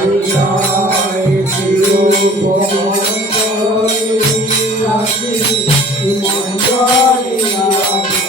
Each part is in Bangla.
Thank you.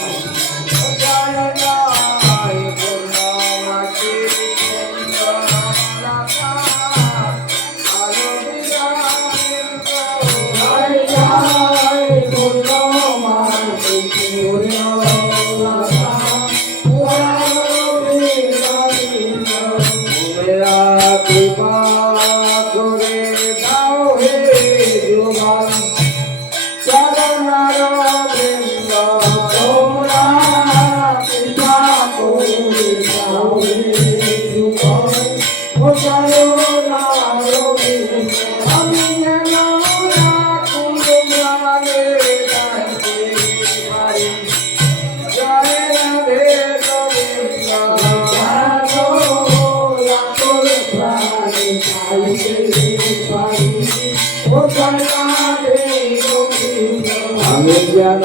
আমি যেন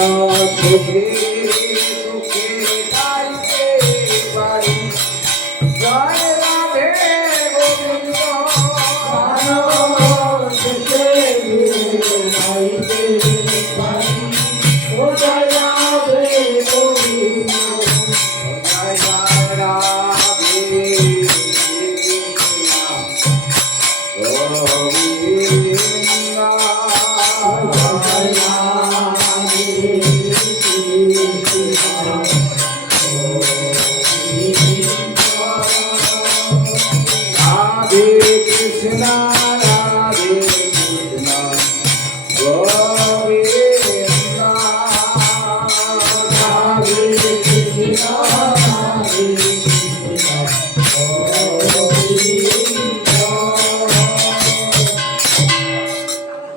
সুখী সুখী গাইতে পারি। জয় রাধে গোবিন্দ। মানব শেষে নাই Krishna